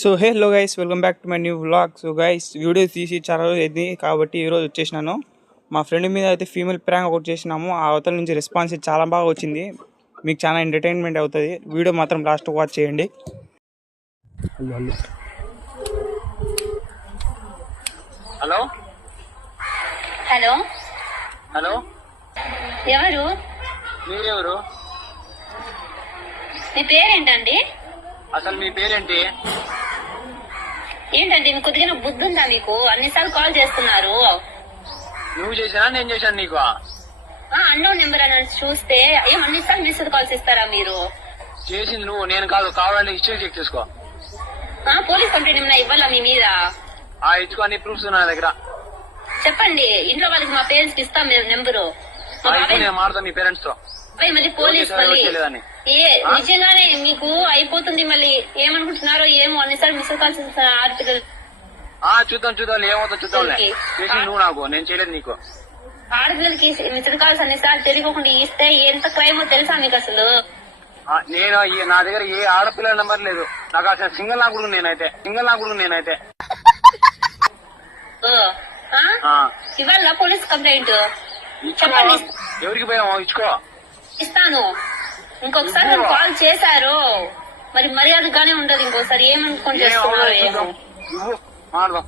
So hello guys, welcome back to my new vlog. So guys, video తీసి చాలా రోజు అయింది కాబట్టి ఈరోజు వచ్చేసినాను. మా ఫ్రెండ్ మీద అయితే ఫీమేల్ ప్రాంక్ ఒకటి చేసినాము. ఆ అవతల నుంచి రెస్పాన్స్ చాలా బాగా వచ్చింది. మీకు చాలా ఎంటర్టైన్మెంట్ అవుతుంది. వీడియో మాత్రం లాస్ట్ వాచ్ చేయండి. హలో హలో హలో ఎవరు? మీరెవరు? మీ పేరేంటండి? అసలు మీ పేరేంటి? ఏంటండి మీకు కొద్దిగా బుద్ధి ఉందా? మీకు అన్నిసార్లు కాల్ చేస్తున్నారు. నువ్వు చేసానా నేను చేశాను నీకు? అన్నోన్ నెంబర్ అని చూస్తే ఏం అన్నిసార్లు మిస్డ్ కాల్స్ ఇస్తారా మీరు? చేసింది నువ్వు, నేను కాదు. కావాలంటే హిస్టరీ చెక్ చేసుకో. పోలీస్ కంప్లైంట్ ఏమన్నా ఇవ్వాలా మీ మీద? ఇచ్చుకో, అన్ని ప్రూఫ్స్ నా దగ్గర. చెప్పండి, ఇంట్లో వాళ్ళకి మా పేరెంట్స్ కి ఇస్తాం మేము నెంబరు. నేను మాట్లాడతాను మీ పేరెంట్స్ తో. మళ్ళీ పోలీస్ నిజంగానే మీకు అయిపోతుంది. మళ్ళీ ఏమనుకుంటున్నారో ఏమో, అన్నిసార్లు మిస్డ్ కాల్స్ ఆడపిల్లలు. చూద్దాం ఏమవుతుందో చూద్దాం. చేసి నువ్వు నాకు, నేను చేయలేదు నీకు. ఆడపిల్లలకి మిస్డ్ కాల్స్ అన్నిసార్లు తెలియకుండా ఇస్తే ఎంత క్రైమో తెలుసా మీకు అసలు? నేను నా దగ్గర ఏ ఆడపిల్లల నెంబర్ లేదు. నాకు అసలు సింగిల్ నా కొడుకు నేనైతే. ఇవాళ పోలీస్ కంప్లైంట్ చెప్పండి. ఎవరికి పోయామో ఇచ్చుకో. ఇస్తాను. ఇంకొకసారి నన్ను కాల్ చేశారు మరి మర్యాదగానే ఉండదు. ఇంకోసారి ఏమనుకోని చేస్తున్నారు ఏమో. మాడదాం.